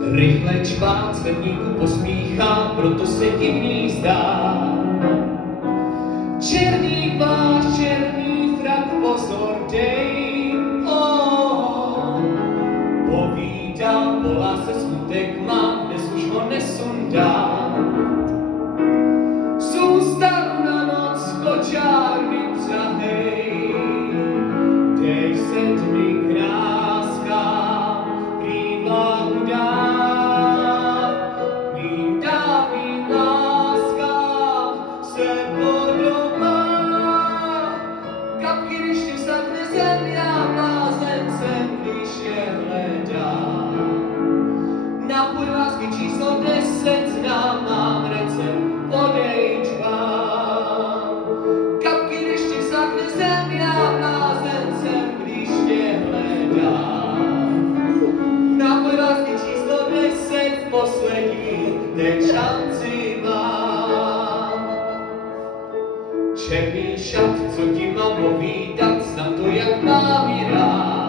Rychle čvát světníku pospíchá, proto se divný zdá. Černý plášť, černý frak, pozor dej, povídá, po lásce smutek má, dnes už ho nesundá. Zůstanu na noc, kočár vypřahej, dej se tmy kráskám, prývám dát, mým dávným láskám se podobá. Kapky, když ti vsadne zem, já blázen jsem, když je hledám. Nápoj lásky číslo 10 znám, mám recept, podejď vám. Kapky, když ti vsadne zem, já blázen jsem, když tě hledám. Nápoj lásky číslo 10, poslední, teď šanci mám. Černý šat, co ti mám povídat, znám to, jak mám ji rád.